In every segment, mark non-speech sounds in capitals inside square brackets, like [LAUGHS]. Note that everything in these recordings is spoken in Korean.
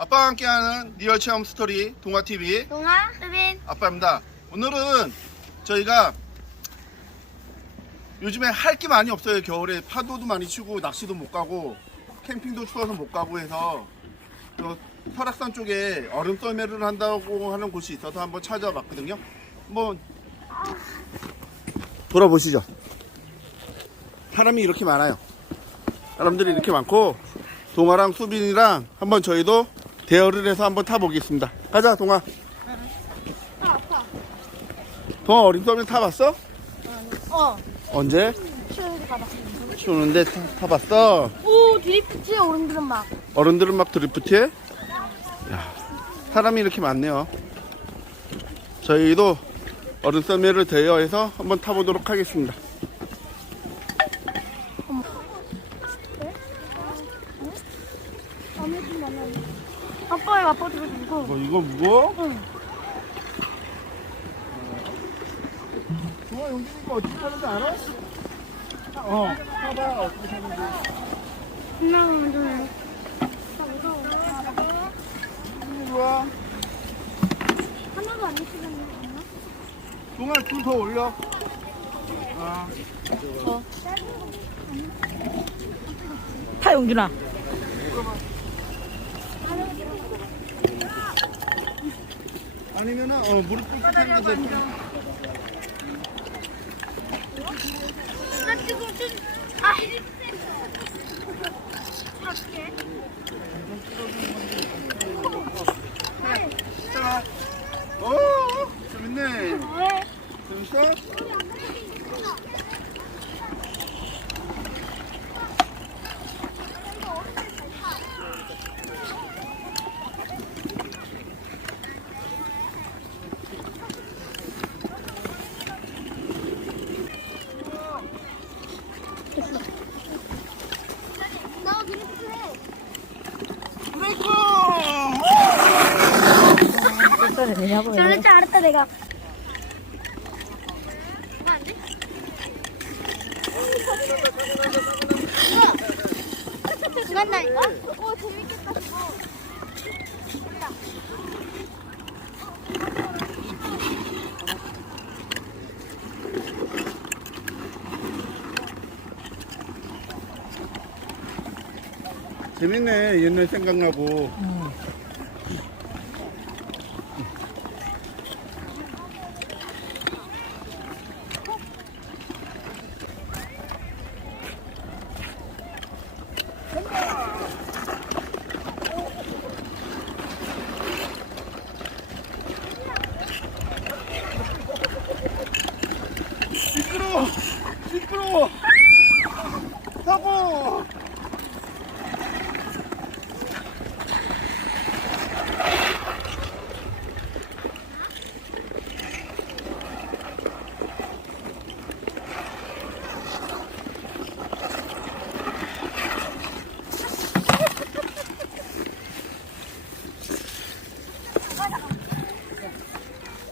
아빠와 함께하는 리얼 체험 스토리 동아TV 동아, 수빈, 아빠입니다. 오늘은 저희가 요즘에 할 게 많이 없어요. 겨울에 파도도 많이 치고 낚시도 못 가고 캠핑도 추워서 못 가고 해서 저 설악산 쪽에 얼음 썰매를 한다고 하는 곳이 있어서 한번 찾아봤거든요. 한번 돌아보시죠. 사람이 이렇게 많아요. 사람들이 이렇게 많고 동아랑 수빈이랑 한번 저희도 대여를 해서 한번 타보겠습니다. 가자 동아. 동아 어린 썰매 타봤어? 어, 언제? 시원하게 가봐. 추우는데 타, 타봤어? 오, 드리프트 오른들은 막. 어른들은 막 드리프트해? 야, 사람이 이렇게 많네요. 저희도 어른 썰매를 대여해서 한번 타보도록 하겠습니다. 아무튼 많아. 아빠의 아빠 들어주고. 뭐 이거 무거워? 응. 동아 용진이 거 어떻게 타는지 알아? 어, 타봐 어떻게 타는지. 분명 먼저. 나 무서워. 이리 와. 하나도 안 미치겠네. 동아 줄더 올려. 아, 타 용준아 아니면은 어 무릎 꿇고 타는 게 돼. 나 지금 좀. 아. 자, 오, 재밌네. 왜? 재밌어? 나 드리프트 해. 브레이크! 되냐고 저럴 줄 알았다, 내가. 지난다니까? 오, 재밌겠다, 이거. 재밌네, 옛날 생각나고. 미끄러워! 미끄러워! 사고!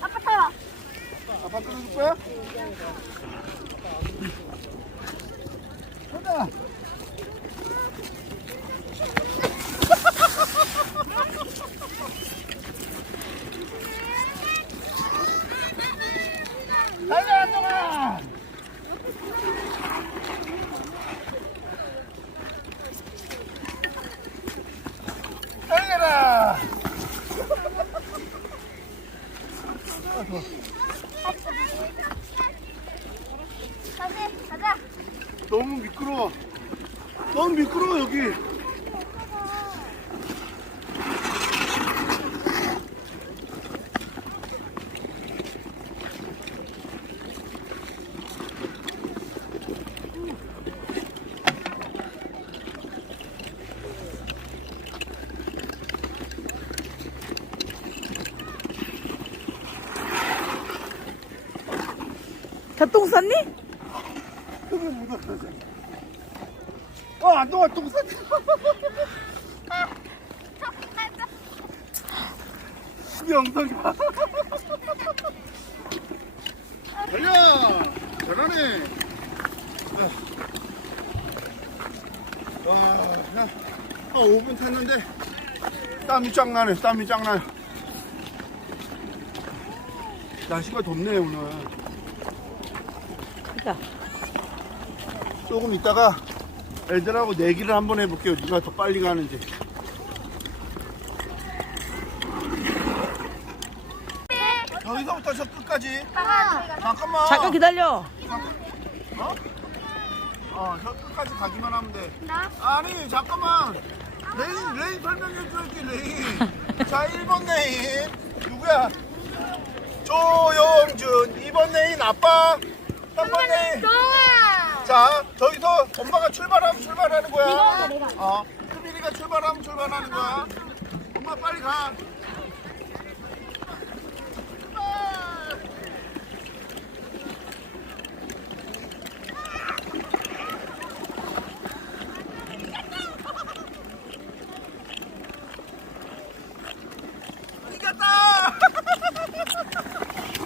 아빠 타봐. 아빠 끌어줄 거야? 가자! 달려, 안정아! 달려라! 가자, 가자. 너무 미끄러워. 너무 미끄러워, 여기. 젖똥 쌌니? 여기 안동 아, 똥 쌌지? 우리 엉덩이 봐. 달려! 잘하네. 야. 와, 나, 한 5분 탔는데, 땀이 짱나네 땀이 짱나요 날씨가 덥네 오늘 그니까. 조금 있다가 애들하고 내기를 한번 해볼게요 누가 더 빨리 가는지 여기서부터 저 끝까지 잠깐만 잠깐 기다려. 어? 어, 저 끝까지 가기만 하면 돼. 나? 아니, 잠깐만. 레인, 레인 설명해줘야지, 레인. [LAUGHS] 자, 1번 레인. 누구야? 조영준. 2번 레인 아빠. 3번 레인. 자, 저기서 엄마가 출발하면 출발하는 거야. 내가 내가. 어, 수빈이가 출발하면 출발하는 거야. 엄마 빨리 가. 이겼다! [LAUGHS]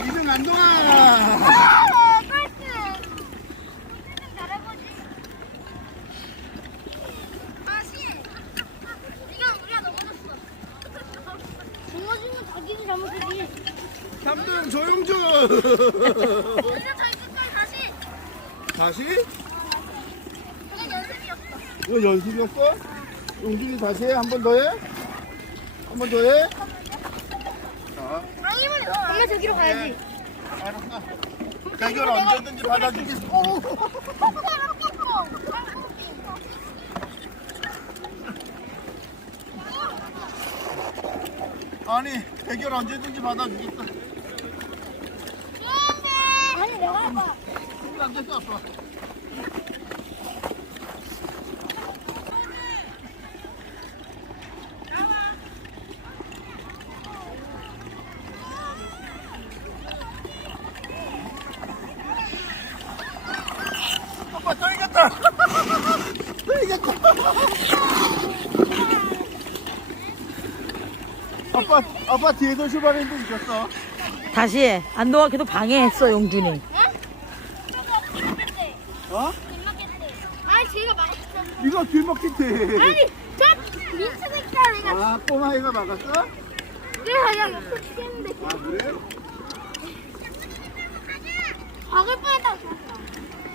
이등 안동아! 아, 꼴등. 잘해보지. 다시. 이건 우리가 넘어졌어. 넘어지면 자기는 잘못이지. 3등 조영준! 우리가 저희 끝까지 다시. 다시? 그건 연습이었어. 이거 연습이었어? 용준이 다시 해? 한 번 더 해? 한 번 더 해? 자, 아니면 엄마 저기로 가야지. 알았어. 대결 언제든지 받아주겠어. 오! 아니, 대결 언제든지. 아니 이겼다! 또 이겼다! 아빠, 뒤에서 출발했는데 이겼어. 다시 해. 안동아 계속 방해했어, 용준이. 어? 아니 제가 막았어. 이거 뒷바퀴트. 아니 저 민트 색깔 내가 아, 꼬마이가 막았어? 내가 그냥 옆에 치겠는데 아, 그래? 박을 뻔했다.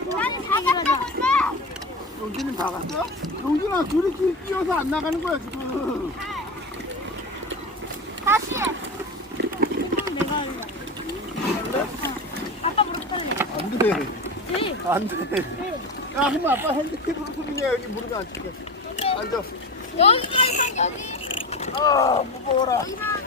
나는 박았다고 했어. 용준이 박았어? 용준아, 둘이 끼- 끼어서 안 나가는 거야, 지금. 다시 해. 내가 할래. 아빠 무릎 할래. 안 돼. 네. 안 돼. 야, 한번 아빠 핸디캡으로 소리냐, 여기 무릎에 앉힐게. 앉아. 여기가 이상 여기 아, 무거워라. 많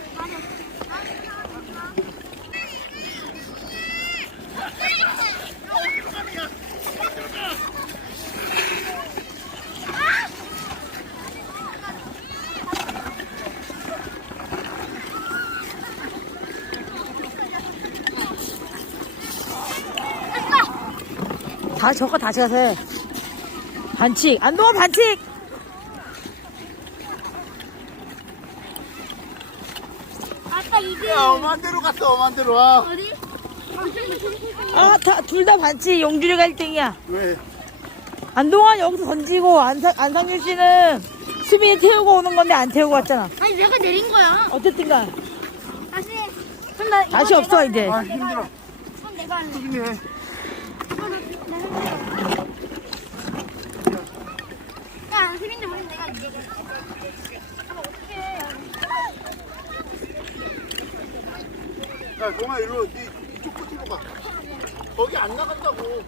이다 저거 다시 가서 해. 반칙. 안동아 반칙! 아빠 이게 야, 엄한 대로 갔어, 엄한 대로 와. 어디? 아, 둘 다 반칙. 용준이가 1등이야. 왜? 안동아 여기서 던지고 안상, 안상준 씨는 수빈이 태우고 오는 건데 안 태우고 왔잖아. 아니 내가 내린 거야. 어쨌든가 다시. 그럼 나 이거 다시 없어, 내가 이제. 할래. 아, 내가 힘들어. 할래. 그럼 내가 할래. 힘이 해. 야, 수빈이 우리 내가 이제. 아, 어떡해. 야, 동아, 일로, 니 이쪽 끝으로 가. 거기 안 나간다고.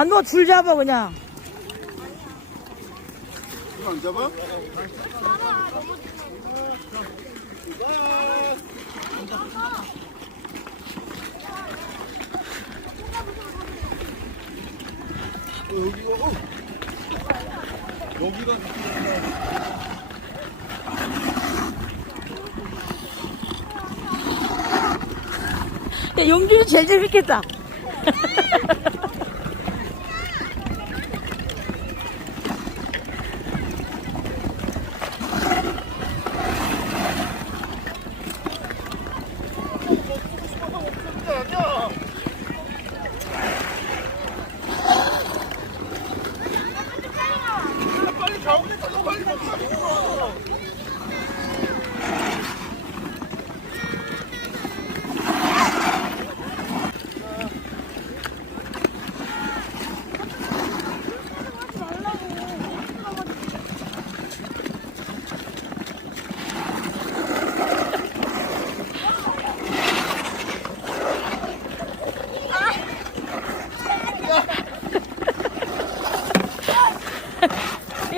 안동아 줄 잡아 그냥. 안 잡아? 어, 여기가 어. 여기가 야, 용준이 제일 재밌겠다.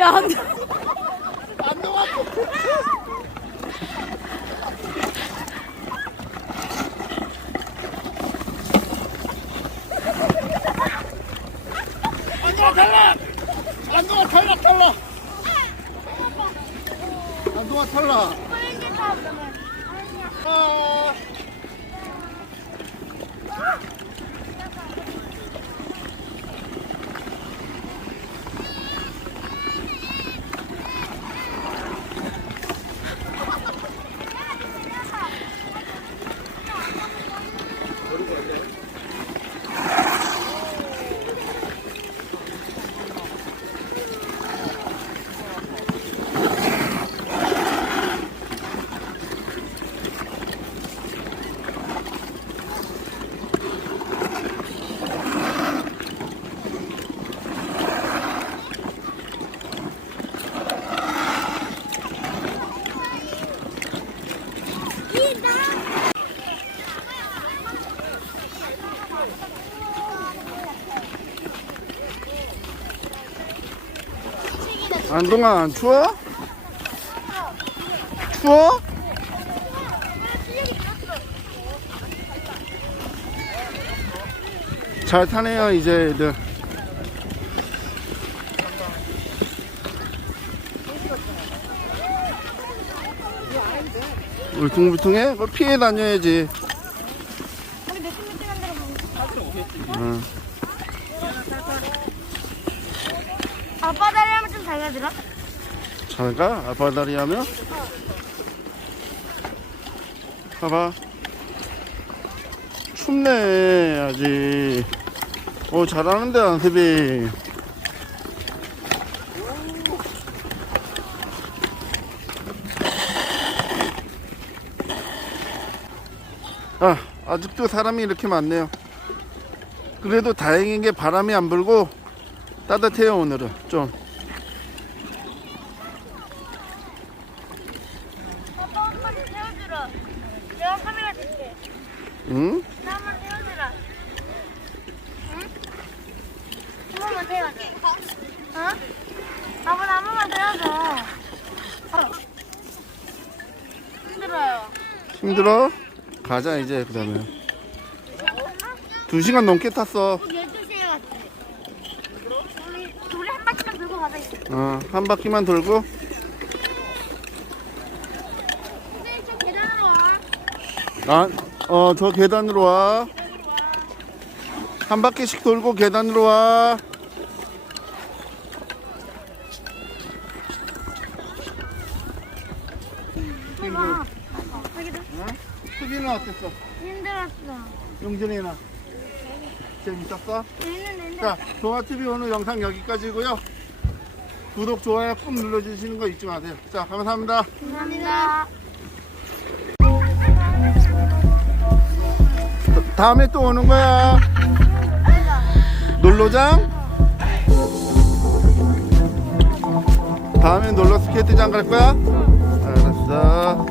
야, 안동. 안 나와. 안동아 탈락! 안동아 탈락 탈락! 안동아 탈락! 아. 안동아 안 추워? 추워? 잘 타네요 이제 애들 울퉁불퉁해? 피해 다녀야지 응. 아빠 다리 하면 좀 달라들어? 잘가? 아빠 다리 하면? 봐봐. 춥네, 아직. 어, 잘하는데, 안세비. 아, 아직도 사람이 이렇게 많네요. 그래도 다행인 게 바람이 안 불고 따뜻해요, 오늘은. 좀. 아빠 한 번만 태워주라. 내가 카메라 줄게. 응? 나한번 태워주라. 응? 한 번만 태워줘. 어? 아빠 나 한 번만 태워줘. 어. 힘들어요. 힘들어? 가자 이제 그 다음에 두 시간 넘게 탔어 12시에 갔지. 우리, 우리 한 바퀴만 들고 가자. 어, 한 바퀴만 돌고 선생님, 저 계단으로 와. 아, 어, 저 계단으로 와. 한 바퀴씩 돌고 계단으로 와. 어땠어? 힘들었어. 용준이나 재밌었어? 재밌는데 자, 동아TV 오늘 영상 여기까지고요. 구독, 좋아요 꾹 눌러주시는 거 잊지 마세요. 자, 감사합니다. 감사합니다. 다음에 또 오는 거야. 놀러장? 다음에 놀러 스케이트장 갈 거야? 알았어.